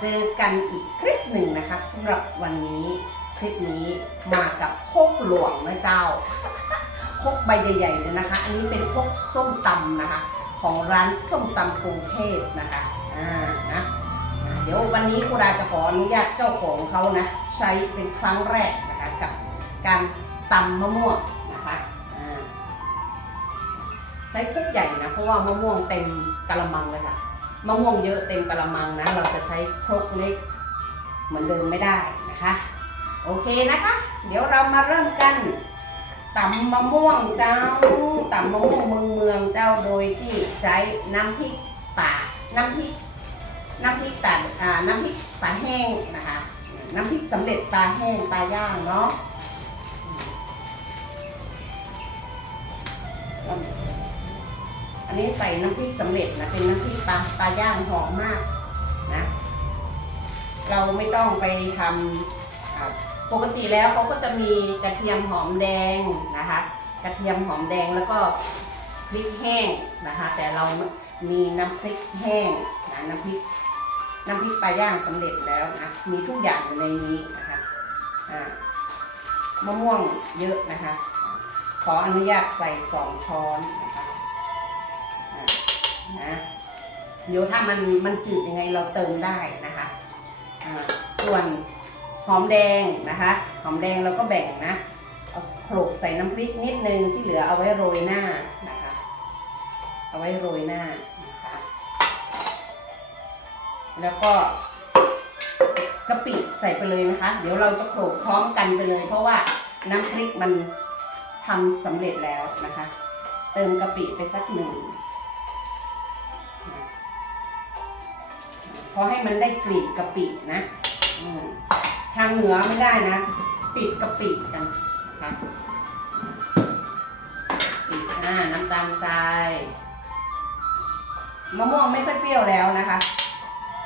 เจอกันอีกคลิปหนึ่งนะคะสำหรับวันนี้คลิปนี้มากับโคกหลวงนะเจ้าโคกใบใหญ่ๆเลยนะคะ อันนี้เป็นโคกส้มตำนะคะ ของร้านส้มตำกรุงเทพนะคะอ่านะเดี๋ยววันนี้ครูดาจะขออนุญาตเจ้าของเขานะใช้เป็นครั้งแรกนะคะกับการตำมะม่วงนะคะอ่าใช้ครกใหญ่นะเพราะว่ามะม่วงเต็มกะละมังเลยค่ะ มะม่วงเยอะเต็มกะละมังนะ เราจะใช้ครกเล็กเหมือนเดิมไม่ได้นะคะ โอเคนะคะ เดี๋ยวเรามาเริ่มกันตำมะม่วงเจ้าตำมะม่วงเมืองเมืองเจ้าโดยที่ใช้น้ำพริกป่าน้ำพริกน้ำพริกตัดอ่าน้ำพริกปลาแห้งนะคะ น้ำพริกสำเร็จปลาแห้งปลาย่างเนาะ นนี้ใส่น้ำพริกสำเร็จนะเป็นน้ำพริกปลาปลาย่างหอมมากนะ เราไม่ต้องไปทำปกติแล้วเขาก็จะมีกระเทียมหอมแดงนะคะ กระเทียมหอมแดงแล้วก็พริกแห้งนะคะ แต่เรามีน้ำพริกแห้งนะน้ำพริกน้ำพริกปลาย่างสำเร็จแล้วนะมีทุกอย่างอยู่ในนี้นะคะมะม่วงเยอะนะคะ ขออนุญาตใส่สองช้อนนะคะ นะเดี๋ยวถ้ามันมันจืดยังไงเราเติมได้นะคะส่วนหอมแดงนะคะหอมแดงเราก็แบ่งนะเอาโขลกใส่น้ำพริกนิดนึงที่เหลือเอาไว้โรยหน้านะคะเอาไว้โรยหน้านะคะแล้วก็กะปิใส่ไปเลยนะคะ เดี๋ยวเราจะโขลกพร้อมกันไปเลย เพราะว่าน้ำพริกมันทำสำเร็จแล้วนะคะ เติมกะปิไปสักหนึ่ง อให้มันได้กลิ่นกะปินะทางเหนือไม่ได้นะ ปิดกะปิกันนะคะปิดอ่าน้ำตาลทรายมะม่วงไม่ค่อยเปรี้ยวแล้วนะคะ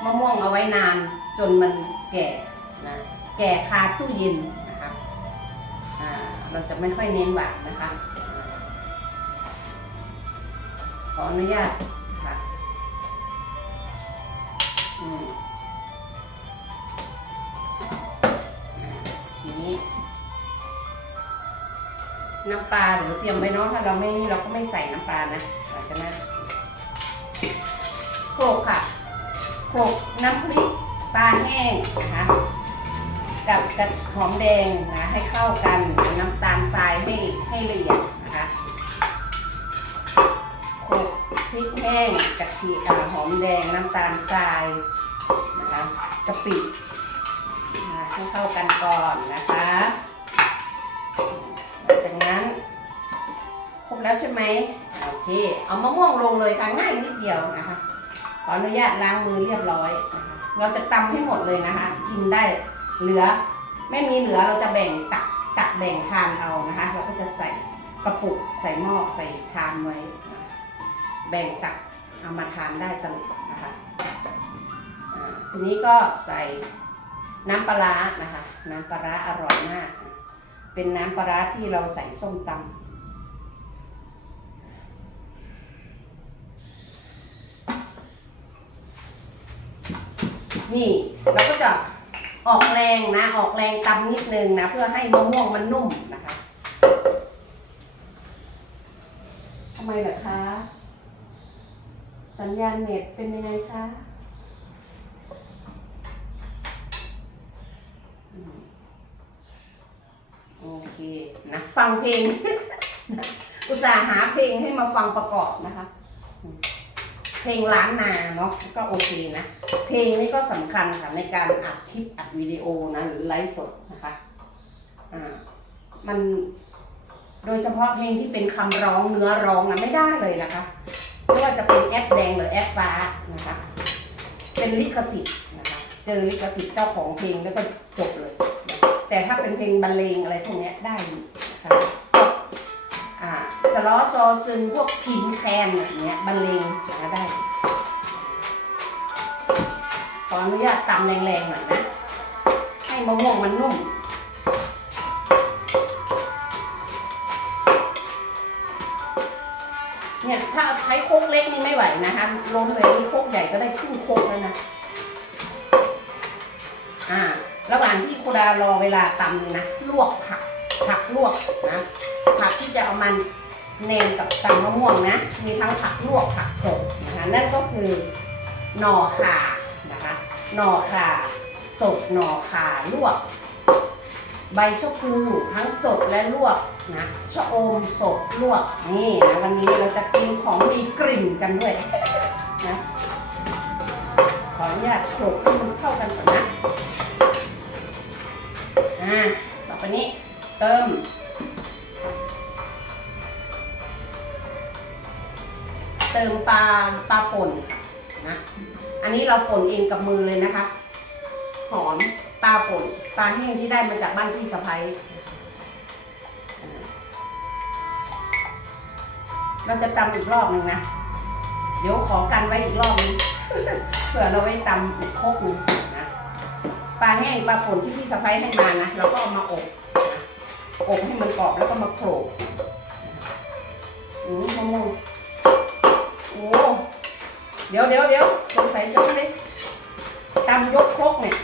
มะม่วงเอาไว้นานจนมันแก่นะแก่คาตู้เย็นนะคะเราจะไม่ค่อยเน้นหวานนะคะ ขออนุญาต น้ำปลาเดี๋ยวเตรียมไว้เนาะถ้าเราไม่นี่เราก็ไม่ใส่น้ำปลานะหลังจากนั้นโขลกค่ะโขลกน้ำพริกปลาแห้งนะคะกับกับหอมแดงนะให้เข้ากันน้ำตาลทรายให้ให้ละเอียดนะคะโขลกพริกแห้งกะทิอ่าหอมแดงน้ำตาลทรายนะคะกะปิให้เข้ากันก่อนนะคะ แล้วใช่ไหมโอเค เอามะม่วงลงเลยค่ะง่ายนิดเดียวนะคะ ขออนุญาตล้างมือเรียบร้อยนะคะเราจะตำให้หมดเลยนะคะ กินได้เหลือ ไม่มีเหลือเราจะแบ่งตักตักแบ่งทานเอานะคะ เราก็จะใส่กระปุกใส่หม้อใส่ชามไว้ แบ่งตักเอามาทานได้ตลอดนะคะทีนี้ก็ใส่น้ำปลาร้านะคะ น้ำปลาร้าอร่อยมาก เป็นน้ำปลาร้าที่เราใส่ส้มตำ นี่เราก็จะออกแรงนะ ออกแรงตำนิดนึงนะ เพื่อให้มะม่วงมันนุ่มนะคะทำไมเหรอคะ สัญญาณเน็ตเป็นยังไงคะโอเคนะ ฟังเพลง อุตส่าห์หาเพลงให้มาฟังประกอบนะคะ เพลงล้านนาเนาะก็โอเคนะ เพลงนี่ก็สำคัญค่ะในการอัดคลิปอัดวิดีโอนะหรือไลฟ์สดนะคะอ่ามันโดยเฉพาะเพลงที่เป็นคำร้องเนื้อร้องนะไม่ได้เลยนะคะไม่ว่าจะเป็นแอปแดงหรือแอปฟ้านะคะ เป็นลิขสิทธิ์นะคะ เจอลิขสิทธิ์เจ้าของเพลงแล้วก็จบเลย แต่ถ้าเป็นเพลงบรรเลงอะไรพวกนี้ได้อยู่นะคะอ่าสล้อซอซึงพวกพินแคนอย่างเงี้ยบรรเลงนะได้ ออนุญาตตำแรงๆหน่อยนะ ให้มะม่วงมันนุ่ม เนี่ย ถ้าใช้โคกเล็กนี่ไม่ไหวนะคะล้มเลยนี่โคกใหญ่ก็ได้ครึ่งโคกแล้วนะ อ่า ระหว่างที่โคดารอเวลาตำนะ ลวกผัก ผักลวกนะ ผักที่จะเอามันเนมกับตำมะม่วงนะ มีทั้งผักลวกผักสดนะคะ นั่นก็คือหน่อข่า หน่อข่าสดหน่อข่าลวก ใบชะพูทั้งสดและลวกนะชะอมสดลวกนี่นะวันนี้เราจะกินของมีกลิ่นกันด้วยนะขออนุญาตโขลกให้มันเข้ากันก่อนนะอ่าต่อไปนี้เติมเติมปลาปลาป่นนะ อันนี้เราป่นเองกับมือเลยนะคะ หอมปลาป่นปลาแห้งที่ได้มาจากบ้านพี่สะพ้ยเราจะตำอีกรอบหนึ่งนะ เดี๋ยวขอกันไว้อีกรอบนึงเผื่อเราไว้ตำอีกโคกหนึงนะปลาแห้งปลาป่นที่พี่สะพ้ยให้มานะเราก็เอามาอบอบให้มันกรอบแล้วก็มาโขลกอืมมะม่วงโอ้ เดี๋ยวเดี๋ยวเดี๋ยวสงสัยจะไม่ตำยกโคกเนี่ย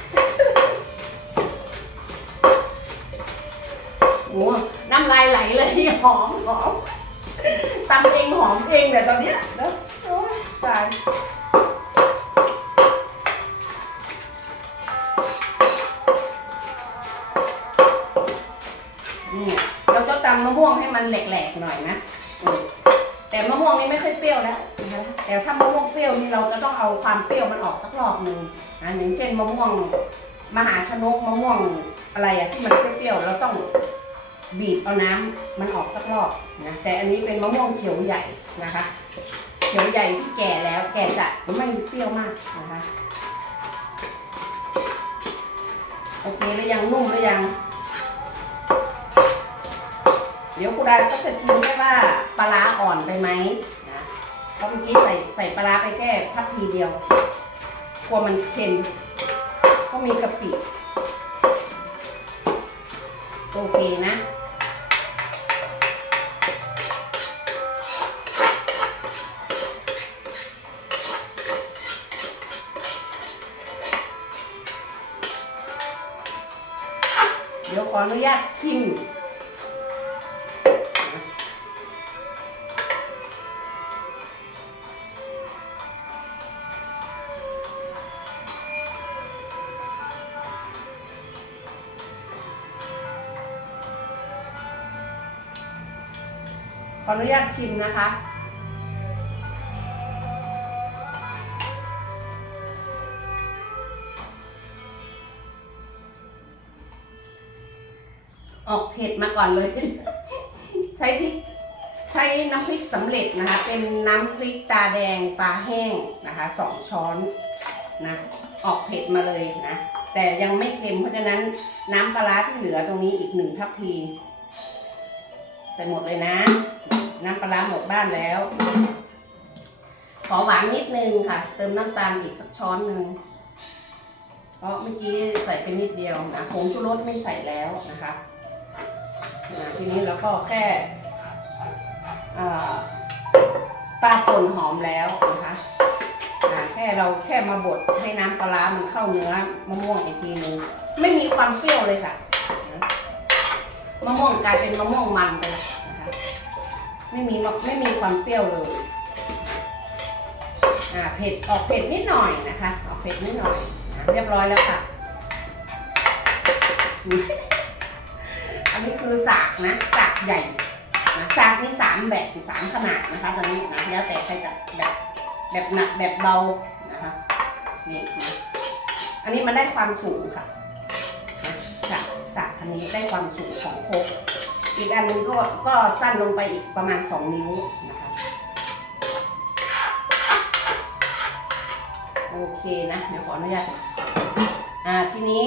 โอ้น้ำลายไหลเลยหอมหอมตำเองหอมเองเนี่ยตอนเนี้ยแล้วโอ้ยตายเราจะตำมะม่วงให้มันแหลกๆหน่อยนะ แต่มะม่วงนี่ไม่ค่อยเปรี้ยวแล้วนะแต่ถ้ามะม่วงเปรี้ยวนี่เราจะต้องเอาความเปรี้ยวมันออกสักรอบหนึ่งนะอย่างเช่นมะม่วงมหาชนกมะม่วงอะไรอะที่มันเปรี้ยวๆเราต้องบีบเอาน้ำมันออกสักรอบนะแต่อันนี้เป็นมะม่วงเขียวใหญ่นะคะ เขียวใหญ่ที่แก่แล้วแก่จัดไม่เปรี้ยวมากนะคะโอเคหรือยังนุ่มหรือยัง เดี๋ยวครูดาก็จะชิมได้ว่าปลาร้าอ่อนไปไหมนะเพราะเมื่อกี้ใส่ใส่ปลาร้าไปแค่พักทีเดียวกลัวมันเค็มก็มีกะปิโอเคนะเดี๋ยวขออนุญาตชิม ขออนุญาตชิมนะคะ ออกเผ็ดมาก่อนเลย ใช้พริกใช้น้ำพริกสำเร็จนะคะ เป็นน้ำพริกตาแดงปลาแห้งนะคะสองช้อนนะ ออกเผ็ดมาเลยนะ แต่ยังไม่เค็มเพราะฉะนั้นน้ำปลาร้าที่เหลือตรงนี้อีกหนึ่งทัพพี ใส่หมดเลยนะ น้ำปลาหมดบ้านแล้ว ขอหวานนิดนึงค่ะ เติมน้ำตาลอีกสักช้อนหนึ่งเพราะเมื่อกี้ใส่ไปนิดเดียวนะผงชูรสไม่ใส่แล้วนะคะนะทีนี้เราก็แค่ปลาป่นหอมแล้วนะคะแค่เราแค่มาบดให้น้ำปลาร้ามันเข้าเนื้อมะม่วงอีกทีนึงไม่มีความเปรี้ยวเลยค่ะนะมะม่วงกลายเป็นมะม่วงมันไปแล้วนะคะ ไม่มีไม่มีความเปรี้ยวเลยอ่าเผ็ดออกเผ็ดนิดหน่อยนะคะ ออกเผ็ดนิดหน่อยอะเรียบร้อยแล้วค่ะ อันนี้คือสากนะสากใหญ่นะสากนี่สามแบบสามขนาดนะคะตอนนี้นะแล้วแต่ใครจะแบบแบบหนักแบบเบานะคะนี่นะอันนี้มันได้ความสูงค่ะนะสากสากอันนี้ได้ความสูงของโคก อีกอันหนึงก็ก็สั้นลงไปอีกประมาณสองนิ้วนะคะโอเคนะ เดี๋ยวขออนุญาตอ่าทีนี้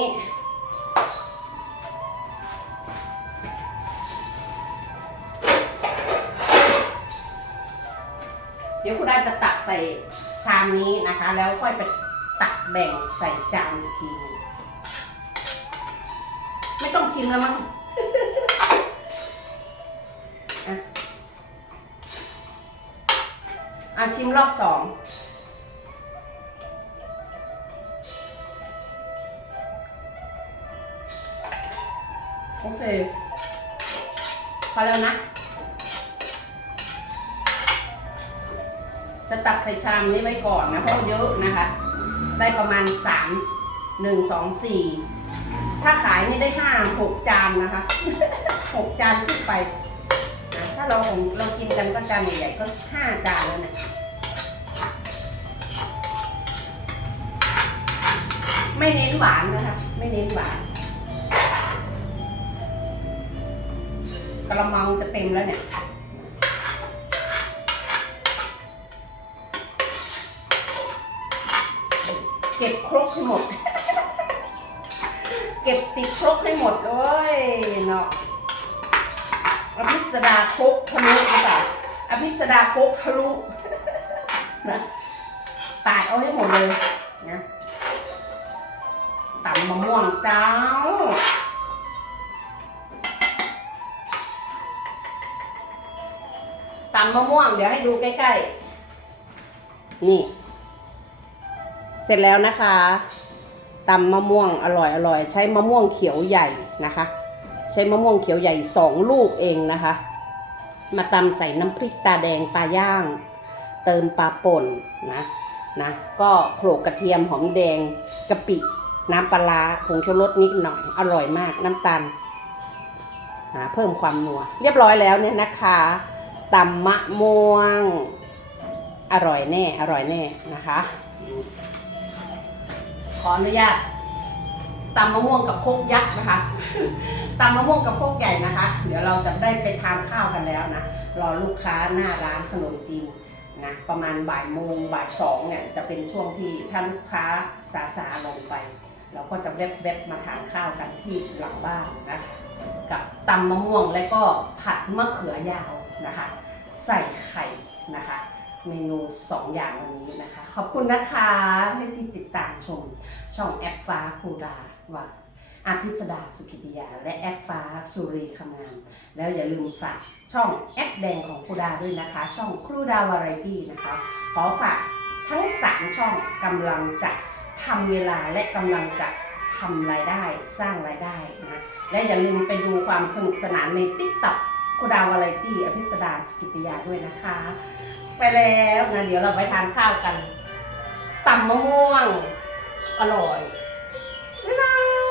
เดี๋ยวคุณอาจะตักใส่ชามนี้นะคะ แล้วค่อยไปตักแบ่งใส่จานอีกทีนึงไม่ต้องชิมแล้วมั้ง อะอะชิมรอบสอง โอเค พอแล้วนะ จะตักใส่ชามนี้ไว้ก่อนนะ เพราะเยอะนะคะ ได้ประมาณสามหนึ่งสองสี่ถ้าขายนี่ได้ห้าหกจานนะคะหกจานขึ้นไป เราของเรากินกันก็จานใหญ่ๆก็ห้าจานแล้วนี่ยไม่เน้นหวานนะคะ ไม่เน้นหวานกระมังจะเต็มแล้วเนี่ยเก็บครกให้หมด เก็บติดครกให้หมดเลยเนาะอภิสดาครกทะลุหรือเปล่าอภิ สดาครกทะลุนะปาดเอาให้หมดเลยนะตำมะม่วงเจ้า ตำมะม่วง เดี๋ยวให้ดูใกล้ๆ นี่ เสร็จแล้วนะคะตำมะม่วงอร่อยอร่อย ใช้มะม่วงเขียวใหญ่นะคะ ใช้มะม่วงเขียวใหญ่สองลูกเองนะคะ มาตำใส่น้ำพริกตาแดงปลาย่าง เติมปลาป่นนะนะก็โขลกกระเทียมหอมแดงกะปิ น้ำปลาราผงชูรสนิดหน่อยอร่อยมากน้ำตาลหาเพิ่มความนัว เรียบร้อยแล้วเนี่ยนะคะตำมะม่วง อร่อยแน่ อร่อยแน่นะคะ ขออนุญาต ตำมะม่วงกับโคกยักษ์นะคะตำมะม่วงกับโคกใหญ่นะคะ เดี๋ยวเราจะได้ไปทานข้าวกันแล้วนะรอลูกค้าหน้าร้านขนมจีนนะประมาณบ่ายโมงบ่ายสองเนี่ยจะเป็นช่วงที่ถ้านลูกค้าซาซาลงไป เราก็จะแวบๆมาทานข้าวกันที่หลังบ้านนะคะกับตำมะม่วงและก็ผัดมะเขือยาวนะคะ ใส่ไข่นะคะ เมนู 2 อย่างวันนี้นะคะ ขอบคุณนะคะให้ที่ติดตามชมช่องแอปฟ้าคูดาว่าอาพิสดาสุขิติยา และแอปฟ้าสุรีคำงาม แล้วอย่าลืมฝากช่องแอปแดงของครูดาด้วยนะคะ ช่องครูดาวาไรตี้นะคะ ขอฝากทั้ง 3 ช่องกำลังจะทำเวลาและกำลังจะทำรายได้สร้างรายได้นะ และอย่าลืมไปดูความสนุกสนานในติ๊กต็อก คุณดาววาไรตี้อภิสดาสุกิตยาด้วยนะคะ ไปแล้วนะเดี๋ยวเราไปทานข้าวกันตำมะม่วง อร่อยบ๊ายบาย